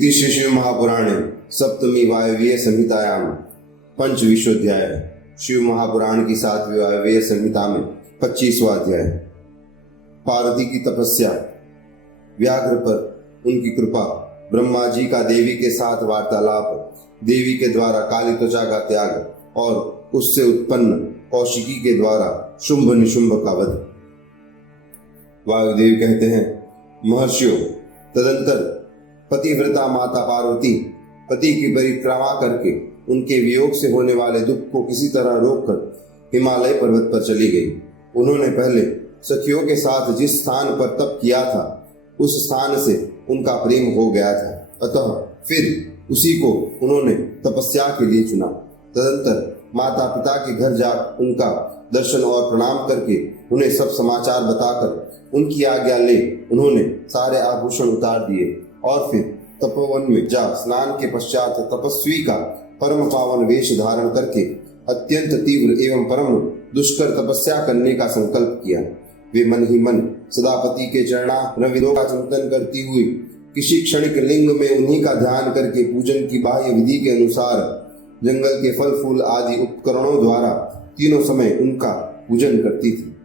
इति श्री शिव महापुराणे सप्तमी वायव्य संहितायां पंचविंशोऽध्याय। शिव महापुराण की 7वीं वायव्य संहिता में 25वां अध्याय। पार्वती की तपस्या। व्याघ्र पर उनकी कृपा। ब्रह्मा जी का देवी के साथ वार्तालाप। देवी के द्वारा काली त्वचा का त्याग और उससे उत्पन्न कौशिकी के द्वारा शुंभ निशुंभ का वध। वायुदेव कहते हैं, महर्षियों, तदंतर पतिव्रता माता पार्वती पति की परिक्रमा करके उनके वियोग से होने वाले दुख को किसी तरह रोककर हिमालय पर्वत पर चली गई। उन्होंने पहले सखियों के साथ जिस स्थान पर तप किया था उस स्थान से उनका प्रेम हो गया था, अतः फिर उसी को उन्होंने तपस्या के लिए चुना। तदंतर माता पिता के घर जा उनका दर्शन और प्रणाम करके उन्हें सब समाचार बताकर उनकी आज्ञा ले उन्होंने सारे आभूषण उतार दिए और फिर तपोवन में जा स्नान के पश्चात तपस्वी का परम पावन वेश धारण करके अत्यंत तीव्र एवं परम दुष्कर तपस्या करने का संकल्प किया। वे मन ही मन सदापति के चरणारविंदों का चिंतन करती हुई किसी क्षणिक लिंग में उन्हीं का ध्यान करके पूजन की बाह्य विधि के अनुसार जंगल के फल फूल आदि उपकरणों द्वारा तीनों समय उनका पूजन करती थी।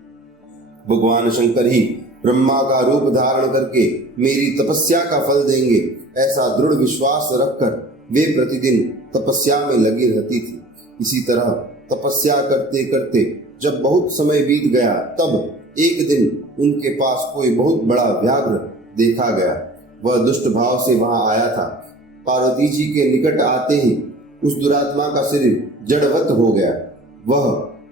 भगवान शंकर ही ब्रह्मा का रूप धारण करके मेरी तपस्या का फल देंगे, ऐसा दृढ़ विश्वास रखकर वे प्रतिदिन तपस्या में लगी रहती थी। इसी तरह तपस्या करते करते जब बहुत समय बीत गया तब एक दिन उनके पास कोई बहुत बड़ा व्याघ्र देखा गया। वह दुष्ट भाव से वहां आया था। पार्वती जी के निकट आते ही उस दुरात्मा का शरीर जड़वत हो गया। वह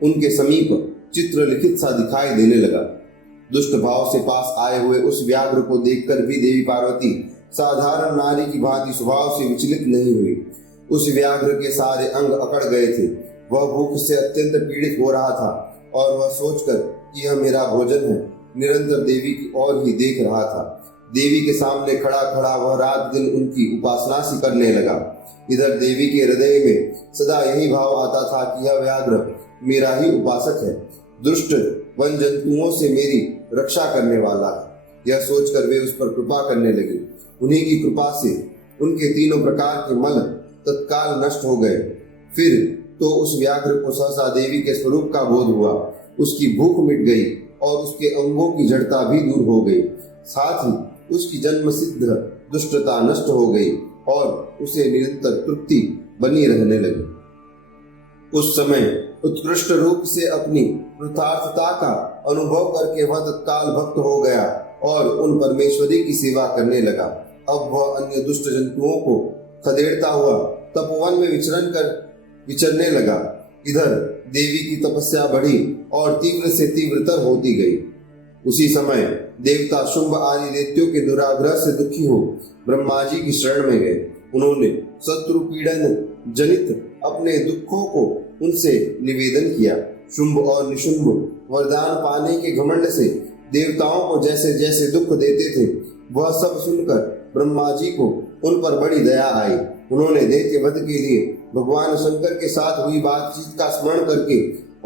उनके समीप चित्र लिखित सा दिखाई देने लगा। दुष्ट भाव से पास आए हुए उस व्याघ्र को देखकर भी देवी पार्वती साधारण नारी की भांति स्वभाव से विचलित नहीं हुई। उस व्याघ्र के सारे अंग अकड़ गए थे। वह भूख से अत्यंत पीड़ित हो रहा था और वह सोचकर कि यह मेरा भोजन है, निरंतर देवी की ओर ही देख रहा था। देवी के सामने खड़ा खड़ा वह रात दिन उनकी उपासना सी करने लगा। इधर देवी के हृदय में सदा यही भाव आता था कि यह व्याघ्र मेरा ही उपासक है, दुष्ट वन जंतुओं से मेरी रक्षा करने वाला है। यह सोचकर वे उस पर कृपा करने लगे। उन्हीं की कृपा से उनके तीनों प्रकार के मल तत्काल नष्ट हो गए। फिर तो उस व्याघ्र को सहसा देवी के स्वरूप का बोध हुआ। उसकी भूख मिट गई और उसके अंगों की जड़ता भी दूर हो गई। साथ ही उसकी जन्म सिद्ध दुष्टता नष्ट हो गई और उसे निरंतर तृप्ति बनी रहने लगी। उस समय उत्कृष्ट रूप से अपनी कृतार्थता का अनुभव करके वह तत्काल भक्त हो गया और उन परमेश्वरी की सेवा करने लगा। अब वह अन्य दुष्ट जंतुओं को खदेड़ता हुआ तपोवन में विचरने लगा। इधर देवी की तपस्या बढ़ी और तीव्र से तीव्रतर होती गई। उसी समय देवता शुंभ आदि दैत्यों के दुराग्रह से दुखी हो ब्रह्मा जी की शरण में गए। उन्होंने शत्रु पीड़न जनित अपने दुखों को उनसे निवेदन किया। शुंभ और निशुंभ वरदान पाने के घमंड से देवताओं को जैसे जैसे दुख देते थे, वह सब सुनकर ब्रह्मा जी को उन पर बड़ी दया आई। उन्होंने दैत्य वध के लिए भगवान शंकर के साथ हुई बातचीत का स्मरण करके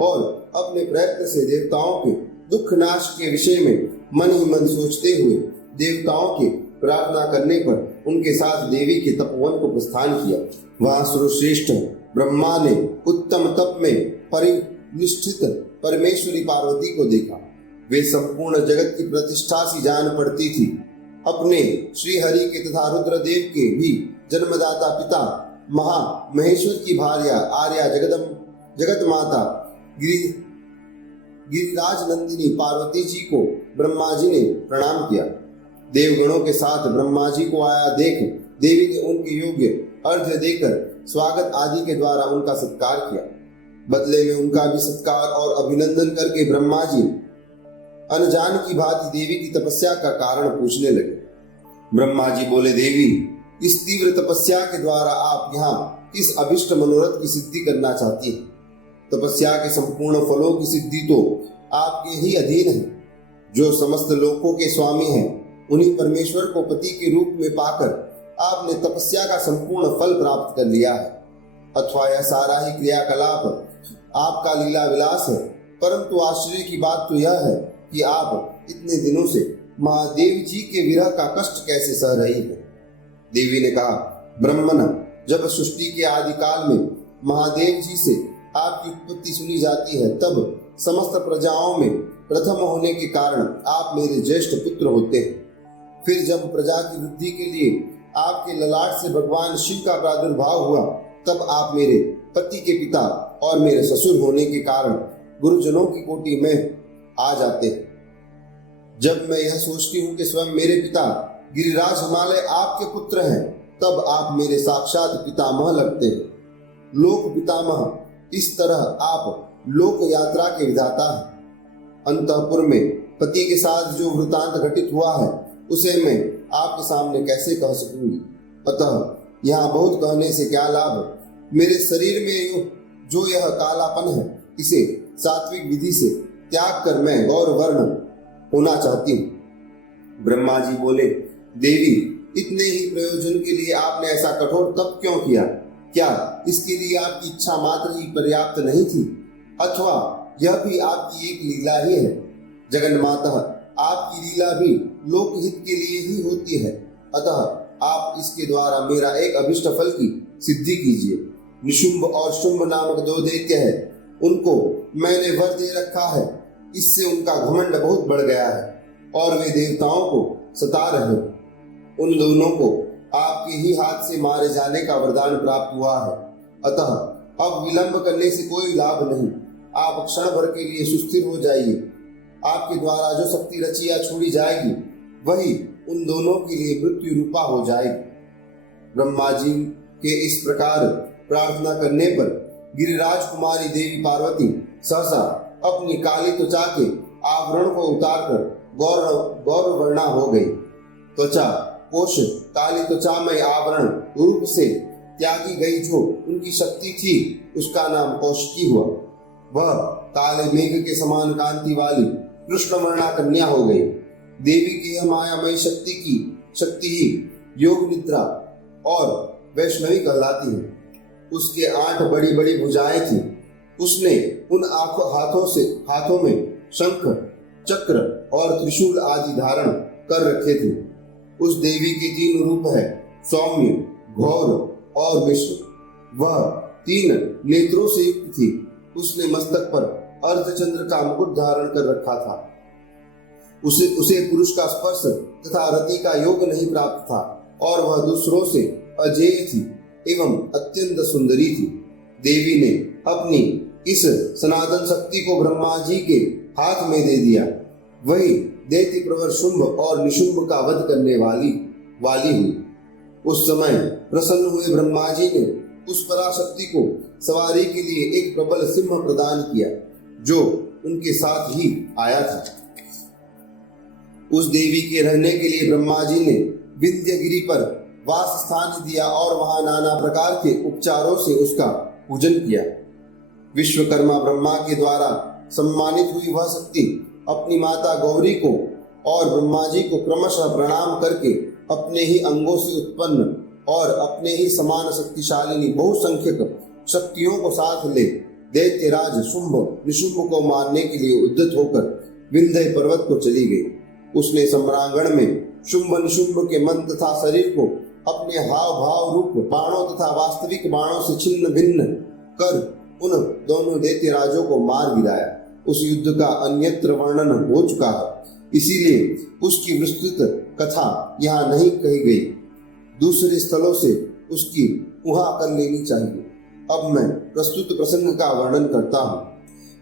और अपने प्रयत्न से देवताओं के दुख नाश के विषय में मन ही मन सोचते हुए देवताओं के प्रार्थना करने पर उनके साथ देवी के तपोवन को प्रस्थान किया। वहां सर्वश्रेष्ठ ब्रह्मा ने उत्तम तप में परिनिष्ठित परमेश्वरी पार्वती को देखा। वे संपूर्ण जगत की प्रतिष्ठा सी जान पड़ती थी। अपने श्री हरि के तथा रुद्रदेव के भी जन्मदाता पिता महा महेश्वर की भार्या आर्या जगत माता गिरिराज नंदिनी पार्वती जी को ब्रह्मा जी ने प्रणाम किया। देवगणों के साथ ब्रह्मा जी को आया देख देवी ने उनके योग्य अर्घ्य देकर स्वागत आदि के द्वारा उनका सत्कार किया। बदले में उनका भी सत्कार और अभिनंदन करके ब्रह्मा जी अनजान की भांति देवी की तपस्या का कारण पूछने लगे। ब्रह्मा जी बोले, देवी, इस तीव्र तपस्या के द्वारा आप यहाँ किस अभिष्ट मनोरथ की सिद्धि करना चाहती हैं? तपस्या के संपूर्ण फलों की सिद्धि तो आपके ही अधीन है। जो समस्त लोकों के स्वामी हैं, उन्हीं परमेश्वर को पति के रूप में पाकर आपने तपस्या का संपूर्ण फल प्राप्त कर लिया है। अथवा यह सारा ही क्रियाकलाप आपका लीला विलास है, परंतु आश्चर्य की बात तो यह है कि आप इतने दिनों से महादेव जी के विरह का कष्ट कैसे सह रही है। देवी ने कहा, ब्रह्मन, जब सृष्टि के आदिकाल में महादेव जी से आपकी उत्पत्ति सुनी जाती है, तब समस्त प्रजाओं में प्रथम होने के कारण आप मेरे ज्येष्ठ पुत्र होते हैं। फिर जब प्रजा की वृद्धि के लिए आपके ललाट से भगवान शिव का प्रादुर्भाव हुआ, तब आप मेरे पति के पिता और मेरे ससुर होने के कारण गुरुजनों की कोटि में आ जाते हैं। जब मैं यह सोचती हूँ कि स्वयं मेरे पिता गिरिराज हिमालय आपके पुत्र हैं, तब आप मेरे साक्षात पितामह लगते हैं। लोक पितामह, इस तरह आप लोक यात्रा के विधाता हैं। अंतःपुर में पति के साथ जो वृतांत घटित हुआ है, उसे मैं आपके सामने कैसे कह सकूंगी। अतः यहाँ बहुत कहने से क्या लाभ। मेरे शरीर में जो यह कालापन है, इसे सात्विक विधि से त्याग कर मैं गौर वर्ण होना चाहती हूँ। ब्रह्मा जी बोले, देवी, इतने ही प्रयोजन के लिए आपने ऐसा कठोर तप क्यों किया? क्या इसके लिए आपकी इच्छा मात्र ही पर्याप्त नहीं थी? अथवा यह भी आपकी एक लीला ही है? जगन्माता, आपकी लीला भी लोकहित के लिए ही होती है। अतः आप इसके द्वारा मेरा एक अभिष्ट फल की सिद्धि कीजिए। निशुंभ और शुंभ नामक दो दैत्य है, उनको मैंने वर दे रखा है। इससे उनका घमंड बहुत बढ़ गया है और वे देवताओं को सता रहे हैं। उन दोनों को आपके ही हाथ से मारे जाने का वरदान प्राप्त हुआ है। अतः अब विलंब करने से कोई लाभ नहीं। आप क्षण भर के लिए सुस्थिर हो जाइए। आपके द्वारा जो शक्ति रची या छोड़ी जाएगी, वही उन दोनों के लिए मृत्यु रूपा हो जाएगी। ब्रह्मा जी के इस प्रकार प्रार्थना करने पर गिरिराज कुमारी देवी पार्वती सहसा अपनी काली त्वचा के आवरण को उतारकर गौर वर्णा हो गई। त्वचा कोश काली त्वचामय आवरण रूप से त्यागी गई जो उनकी शक्ति थी, उसका नाम कौशिकी हुआ। वह काले मेघ के समान कांति वाली कृष्ण वर्णा कन्या हो गई। देवी की यह मायामयी शक्ति ही योग निद्रा और वैष्णवी कहलाती है। उसके 8 बड़ी बड़ी भुजाएं थी। उसने उन हाथों में शंख, चक्र और त्रिशूल आदि धारण कर रखे थे। उस देवी के 3 रूप है, सौम्य, घोर और मिश्र। वह 3 नेत्रों से युक्त थी। उसने मस्तक पर अर्धचंद्र का मुकुट धारण कर रखा था। उसे पुरुष का स्पर्श तथा रति का योग नहीं प्राप्त था और वह दूसरों से अजेय थी एवं अत्यंत सुंदरी थी। देवी ने अपनी इस सनातन शक्ति को ब्रह्मा जी के हाथ में दे दिया। वही दैत्य प्रवर शुंभ और निशुंभ का वध करने वाली हुई। उस समय प्रसन्न हुए ब्रह्मा जी ने उस पराशक्ति को सवारी के लिए एक प्रबल सिंह प्रदान किया, जो उनके साथ ही आया था। उस देवी के रहने के लिए ब्रह्मा जी ने विंध्यगिरि पर वास स्थान दिया और वहां नाना प्रकार के उपचारों से उसका पूजन किया। विश्वकर्मा ब्रह्मा के द्वारा सम्मानित हुई वह शक्ति अपनी माता गौरी को और ब्रह्मा जी को क्रमशः प्रणाम करके अपने ही अंगों से उत्पन्न और अपने ही समान शक्तिशालिनी बहुसंख्यक शक्तियों को साथ ले दैत्यराज शुंभ निशुंभ को मारने के लिए उद्यत होकर विंध्य पर्वत को चली गई। उसने सम्रांगण में शुंभ निशुंभ के मन तथा शरीर को अपने हाव भाव रूप बाणों तथा वास्तविक बाणों से छिन्न भिन्न कर उन दोनों दैत्यराजों को मार गिराया। उस युद्ध का अन्यत्र वर्णन हो चुका है, इसीलिए उसकी विस्तृत कथा यहाँ नहीं कही गई। दूसरे स्थलों से उसकी उहा कर लेनी चाहिए। अब मैं प्रस्तुत प्रसंग का वर्णन करता हूँ।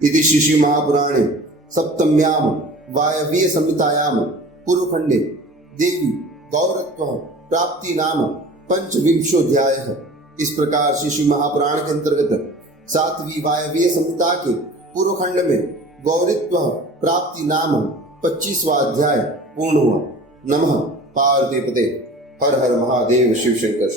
इति श्री महापुराणे सप्तम्याम वायवीय संहितायाम पूर्वखंडे देवी गौरत्व प्राप्ति नाम 5वां। इस प्रकार श्री महापुराण के अंतर्गत 7वीं वायवीय संहिता के पूर्व खंड में गौरत्व प्राप्ति नाम 25वां अध्याय पूर्ण हुआ। नमः पार्वती पते। हर हर महादेव शिव शंकर।